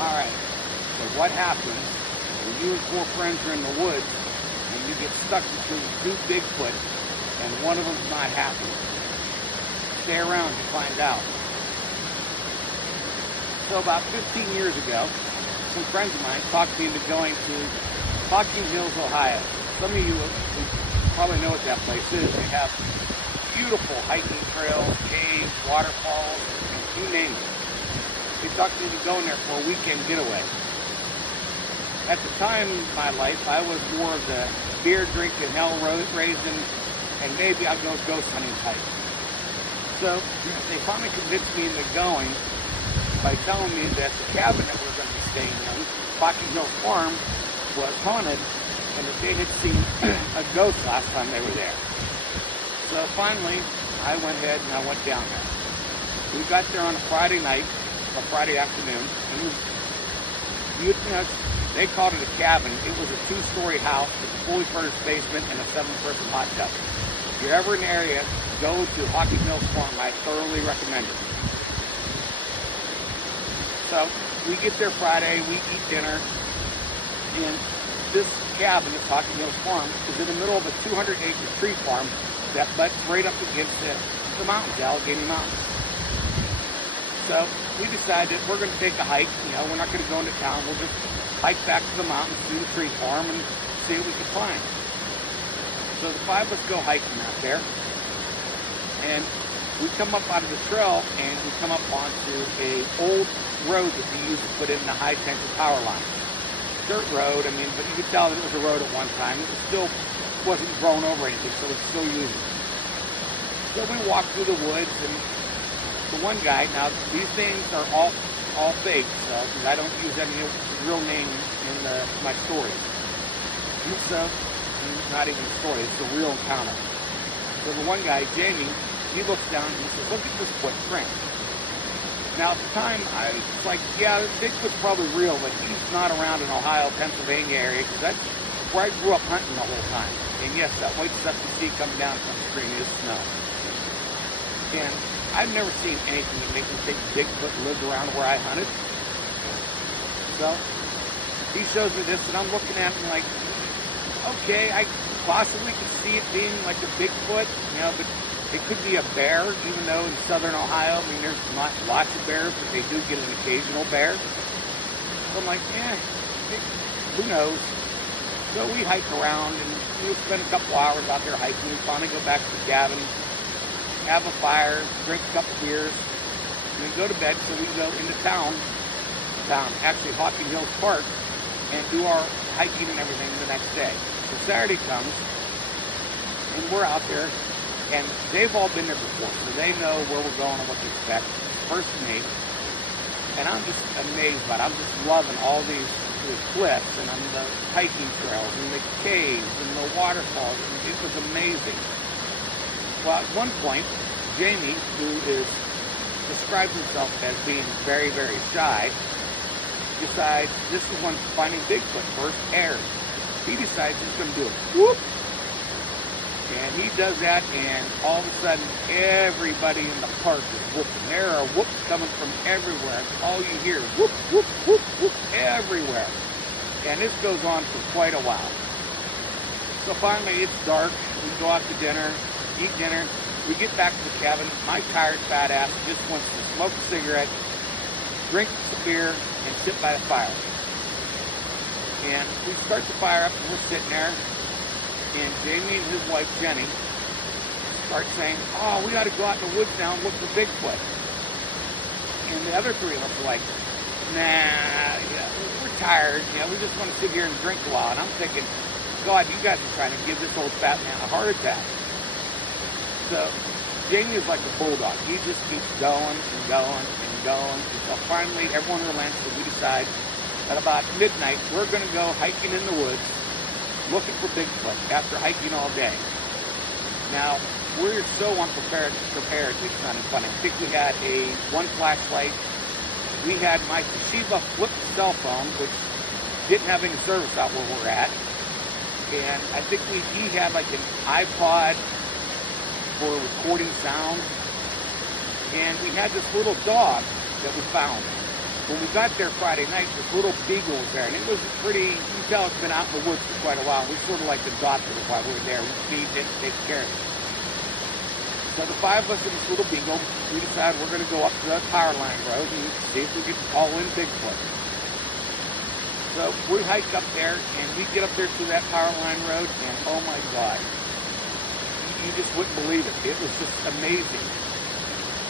Alright, so what happens when you and 4 friends are in the woods and you get stuck between 2 Bigfoot and one of them's not happy? Stay around to find out. So about 15 years ago, some friends of mine talked me into going to Hocking Hills, Ohio. Some of you probably know what that place is. They have beautiful hiking trails, caves, waterfalls, and you name it. They talked me into going there for a weekend getaway. At the time in my life, I was more of the beer drinking, hell raising, and maybe I'll go ghost hunting type. So they finally convinced me into going by telling me that the cabin that we were going to be staying in, Hocking Hills Farm, was haunted and that they had seen a ghost last time they were there. So finally, I went ahead and I went down there. We got there on a Friday night, or Friday afternoon. They called it a cabin. It was a 2-story house with a fully furnished basement and a 7-person hot tub. If you're ever in the area, go to Hocking Hills Farm. I thoroughly recommend it. So we get there Friday, we eat dinner, and this cabin at Hocking Hills Farm is in the middle of a 200-acre tree farm that butts right up against the mountains, the Allegheny Mountains. So we decided we're going to take a hike. We're not going to go into town. We'll just hike back to the mountains, do the tree farm, and see what we can find. So the 5 of us go hiking out there, and we come up out of the trail, and we come up onto a old road that they used to put in the high tension power line. Dirt road, but you could tell that it was a road at one time. It still wasn't grown over anything, so it's still usable. So we walk through the woods, and the one guy, now these things are all fake, because I don't use any real name in my story. So, not even a story, it's a real encounter. So the one guy, Jamie, he looks down and he says, "Look at this footprint." Now at the time, I was like, yeah, Bigfoot's probably real, but he's not around in Ohio, Pennsylvania area, because that's where I grew up hunting the whole time. And yes, that white stuff you see coming down from the stream is snow. And I've never seen anything that makes me think Bigfoot lived around where I hunted. So he shows me this, and I'm looking at him like, okay, I possibly could see it being like a Bigfoot, but it could be a bear, even though in southern Ohio, there's not lots of bears, but they do get an occasional bear. So I'm like, who knows? So we hike around, and we spend a couple hours out there hiking. We finally go back to the cabin, have a fire, drink a couple beers, and then go to bed. So we go into town, actually Hocking Hills Park, and do our hiking and everything the next day. So Saturday comes, and we're out there, and they've all been there before, so they know where we're going and what to expect. First me, and I'm just amazed by it. I'm just loving all these cliffs and the hiking trails and the caves and the waterfalls. It was amazing. Well, at one point, Jamie, who describes himself as being very, very shy, decides this is when finding Bigfoot first airs. He decides he's going to do a whoop. And he does that, and all of a sudden, everybody in the park is whooping. There are whoops coming from everywhere. That's all you hear. Whoop, whoop, whoop, whoop, everywhere. And this goes on for quite a while. So finally, it's dark. We go out to dinner, eat dinner. We get back to the cabin. My tired fat ass just wants to smoke a cigarette, drink the beer, and sit by the fire. And we start the fire up, and we're sitting there. And Jamie and his wife, Jenny, start saying, "Oh, we got to go out in the woods now and look for Bigfoot." And the other 3 of us are like, "Nah, we're tired. We just want to sit here and drink a while." And I'm thinking, God, you guys are trying to give this old fat man a heart attack. So Jamie is like a bulldog. He just keeps going and going and going until finally everyone relents, and we decide at about midnight we're going to go hiking in the woods, looking for Bigfoot after hiking all day. Now, we're so unprepared. It's not funny. I think we had one flashlight. We had my Toshiba flip cell phone, which didn't have any service out where we're at. And I think he had like an iPod for recording sound. And we had this little dog that we found. When we got there Friday night, this little beagle was there, and it was pretty, you can tell it's been out in the woods for quite a while. We sort of like adopted it while we were there. We feed it, take care of it. So the 5 of us and this little beagle, we decided we're going to go up to the power line road and see if we can call in Bigfoot. So we hike up there, and we get up there to that power line road, and oh my God, you just wouldn't believe it. It was just amazing.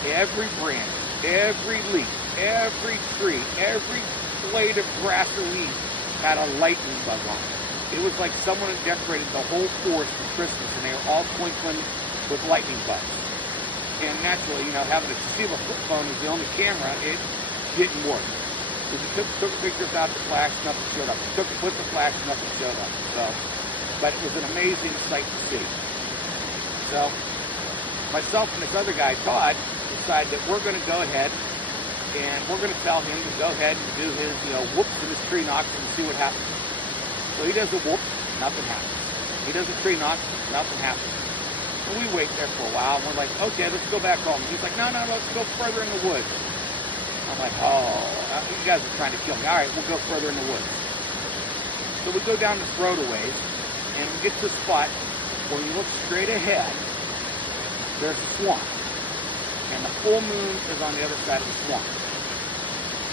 Every branch, every leaf, every tree, every blade of grass or leaf had a lightning bug on it. It was like someone had decorated the whole forest for Christmas, and they were all twinkling with lightning bugs. And naturally, you know, having a receiver flip phone was the only camera, it didn't work. We took pictures without the flash, nothing showed up. Took it with the flash, nothing showed up. So, but it was an amazing sight to see. So, myself and this other guy, Todd, decided that we're going to go ahead and we're going to tell him to go ahead and do his, you know, whoops in his tree knocks and see what happens. So he does a whoop, nothing happens. He does a tree knock, nothing happens. And we wait there for a while, and we're like, okay, let's go back home. And he's like, no, let's go further in the woods. I'm like, oh, you guys are trying to kill me. All right, we'll go further in the woods. So we go down this road a ways, and we get to a spot where you look straight ahead, there's a swamp. And the full moon is on the other side of the swamp.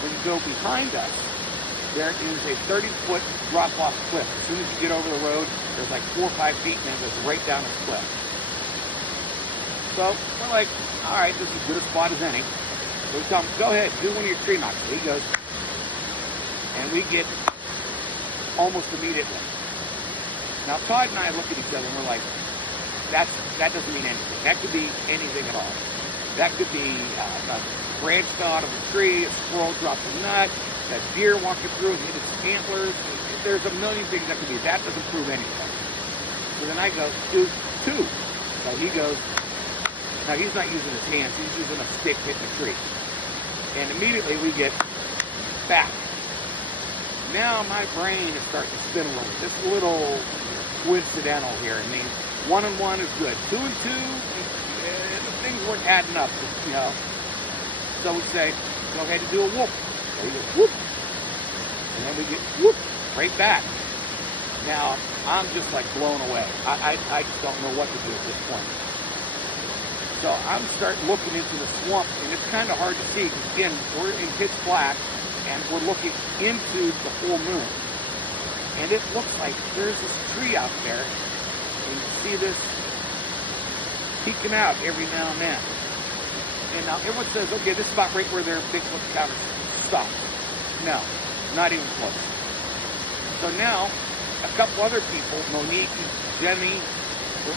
When you go behind us, there is a 30-foot drop-off cliff. As soon as you get over the road, there's like 4 or 5 feet, and it goes right down the cliff. So we're like, all right, this is as good a spot as any. So we tell him, go ahead, do one of your tree knocks. So he goes, and we get almost immediately. Now Todd and I look at each other, and we're like, that doesn't mean anything. That could be anything at all. That could be a branch fell out of a tree, a squirrel dropped a nut, a deer walking through and hit its antlers. There's a million things that could be. That doesn't prove anything. So then I go, do 2. So he goes, now he's not using his hands, he's using a stick hitting a tree. And immediately we get back. Now my brain is starting to spin a little. Just a little coincidental here. I mean, 1 and 1 is good. 2 and 2, the things weren't adding up, you know. So we say, go ahead and do a whoop. So we go whoop. And then we get whoop right back. Now, I'm just like blown away. I just don't know what to do at this point. So I'm starting looking into the swamp, and it's kind of hard to see because, again, we're in pitch black, and we're looking into the full moon. And it looks like there's this tree out there, and you see this peeking out every now and then. And now everyone says, okay, this is about right where their Bigfoot encounters stop. No, not even close. So now, a couple other people, Monique and Jenny,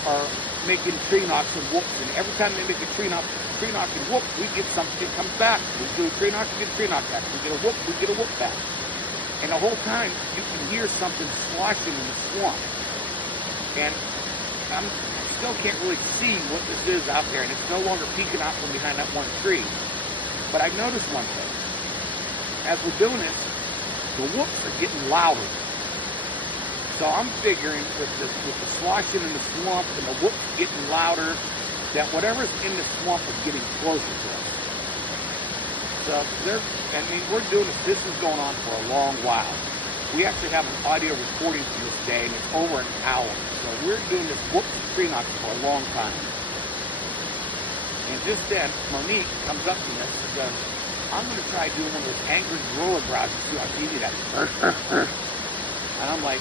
are making tree knocks and whoops. And every time they make a tree knock and whoop, we get something that comes back. We do a tree knock, we get a tree knock back. We get a whoop, we get a whoop back. And the whole time, you can hear something sloshing in the swamp. And I still can't really see what this is out there, and it's no longer peeking out from behind that one tree. But I've noticed one thing. As we're doing it, the whoops are getting louder. So I'm figuring with the sloshing in the swamp and the whoops getting louder, that whatever's in the swamp is getting closer to us. So we're doing this is going on for a long while. We actually have an audio recording from this day, and it's over an hour. So we're doing this whoop tree knock for a long time. And just then, Monique comes up to me and says, I'm going to try doing one of those angry gorilla growls you see on TV. And I'm like,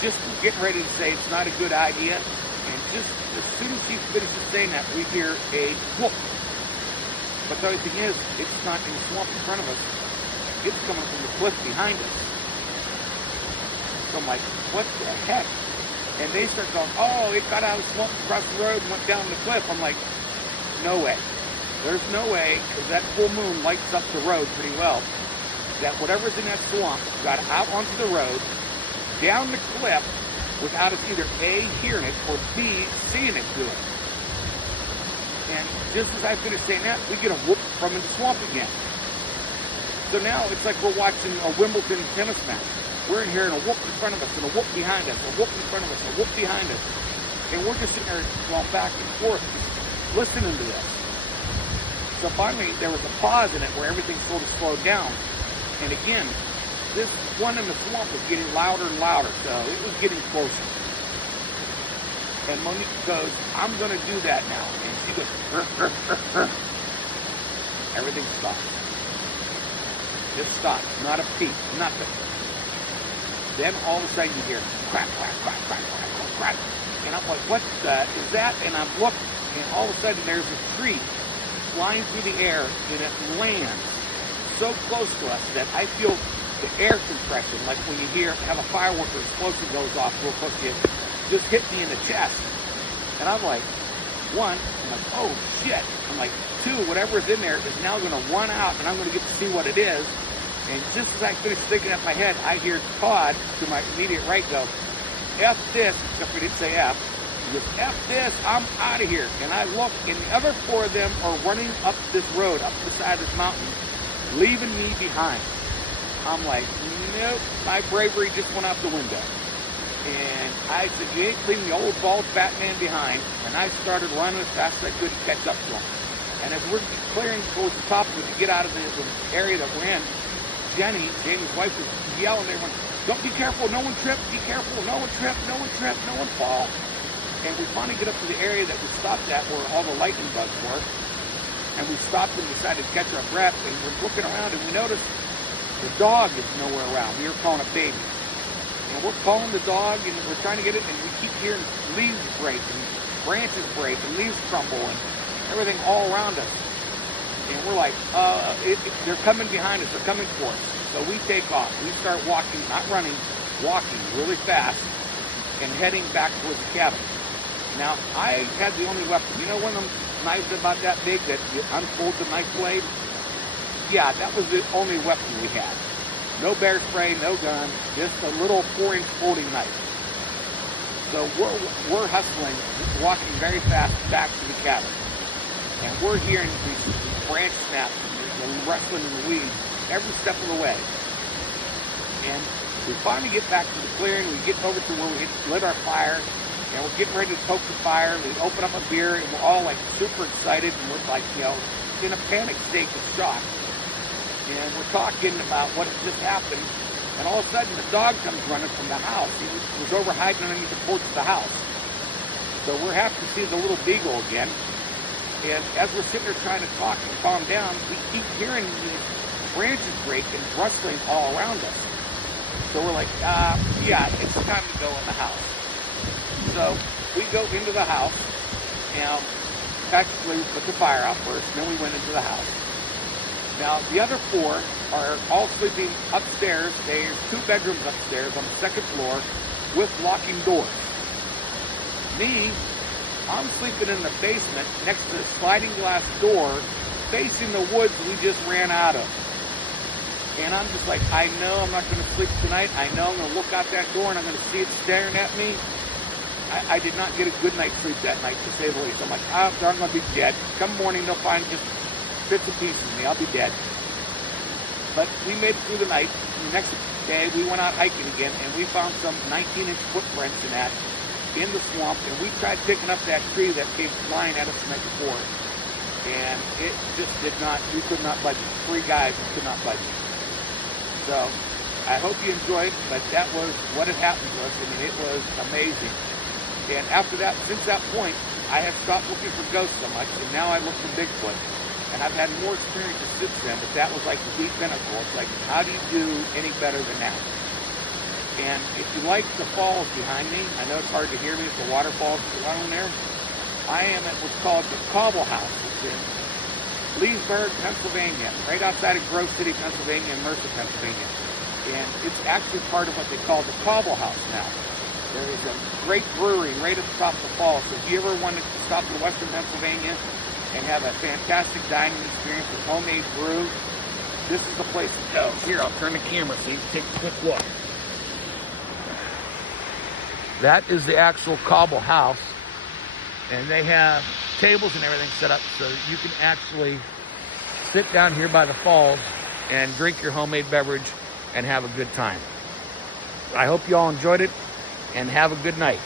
just getting ready to say it's not a good idea. And just as soon as she finishes saying that, we hear a whoop. But the only thing is, it's not in the swamp in front of us. It's coming from the cliff behind us. So I'm like, what the heck? And they start going, oh, it got out of the swamp across the road and went down the cliff. I'm like, no way. There's no way, because that full moon lights up the road pretty well, that whatever's in that swamp got out onto the road, down the cliff, without us either A, hearing it, or B, seeing it do it. And just as I finished saying that, we get a whoop from the swamp again. So now it's like we're watching a Wimbledon tennis match. We're in here and a whoop in front of us and a whoop behind us, a whoop in front of us, a whoop behind us. And we're just sitting there going back and forth, listening to this. So finally, there was a pause in it where everything sort of slowed down. And again, this one in the swamp was getting louder and louder, so it was getting closer. And Monique goes, I'm going to do that now. And she goes, everything stopped. Just stopped. Not a peep. Nothing. Then all of a sudden you hear crack, crack, crack, crack, crack, crack, crack. And I'm like, what is that? And I'm looking, and all of a sudden there's this tree flying through the air, and it lands so close to us that I feel the air compression, like when you have a firework or explosion goes off real close to you, just hit me in the chest. And I'm like, one, I'm like, oh shit. I'm like, two, whatever's in there is now going to run out, and I'm going to get to see what it is. And just as I finish thinking at my head, I hear Todd to my immediate right go, F this, except we didn't say F. He goes, F this, I'm out of here. And I look, and the other four of them are running up this road, up the side of this mountain, leaving me behind. I'm like, nope, my bravery just went out the window. And I said, you ain't leaving the old bald fat man behind. And I started running as fast as I could to catch up to him. And as we're clearing towards the top of it to get out of the area that we're in, Jamie's wife, was yelling there, went, don't be careful, no one trip, be careful, no one trip, no one trip, no one fall. And we finally get up to the area that we stopped at where all the lightning bugs were. And we stopped and decided to catch our breath, and we're looking around and we noticed the dog is nowhere around. We were calling it Baby. And we're calling the dog and we're trying to get it, and we keep hearing leaves break and branches break and leaves crumble and everything all around us. And we're like, they're coming behind us, they're coming for us. So we take off. We start walking, not running, walking really fast and heading back towards the cabin. Now, I had the only weapon. You know one of them knives about that big that you unfold the knife blade? Yeah, that was the only weapon we had. No bear spray, no gun, just a little 4-inch folding knife. So we're hustling, walking very fast back to the cabin. And we're hearing these branch snaps and the rustling in the weeds every step of the way. And we finally get back to the clearing. We get over to where we lit our fire. And we're getting ready to poke the fire. We open up a beer, and we're all like super excited. And we're like, in a panic state of shock. And we're talking about what has just happened. And all of a sudden, the dog comes running from the house. He was over hiding underneath the porch of the house. So we're happy to see the little beagle again. And as we're sitting there trying to talk and calm down, we keep hearing these branches break and rustling all around us. So we're like, it's time to go in the house. So we go into the house. Now, practically we put the fire out first, then we went into the house. Now, the other four are all sleeping upstairs. There's 2 bedrooms upstairs on the 2nd floor with locking doors. Me, I'm sleeping in the basement next to the sliding glass door facing the woods we just ran out of. And I'm just like, I know I'm not going to sleep tonight. I know I'm going to look out that door and I'm going to see it staring at me. I did not get a good night's sleep that night, to say the least. I'm like, I'm going to be dead. Come morning, they'll find just bits and pieces of me. I'll be dead. But we made it through the night. The next day, we went out hiking again, and we found some 19-inch footprints in the swamp, and we tried picking up that tree that came flying at us the night before. And it just did not, we could not budge it. 3 guys could not budge it. So, I hope you enjoyed, but that was what had happened to us. I mean, it was amazing. And after that, since that point, I have stopped looking for ghosts so much, and now I look for Bigfoot. And I've had more experiences since then, but that was like the pinnacle. It's like, how do you do any better than that? And if you like the falls behind me, I know it's hard to hear me, it's the waterfalls around there. I am at what's called the Cobble House. It's in Leesburg, Pennsylvania, right outside of Grove City, Pennsylvania, and Mercer, Pennsylvania. And it's actually part of what they call the Cobble House now. There is a great brewery right at the top of the falls. So if you ever want to stop in western Pennsylvania and have a fantastic dining experience with homemade brew, this is the place to go. Here, I'll turn the camera so you can take a quick look. That is the actual Cobble House, and they have tables and everything set up so you can actually sit down here by the falls and drink your homemade beverage and have a good time. I hope you all enjoyed it, and have a good night.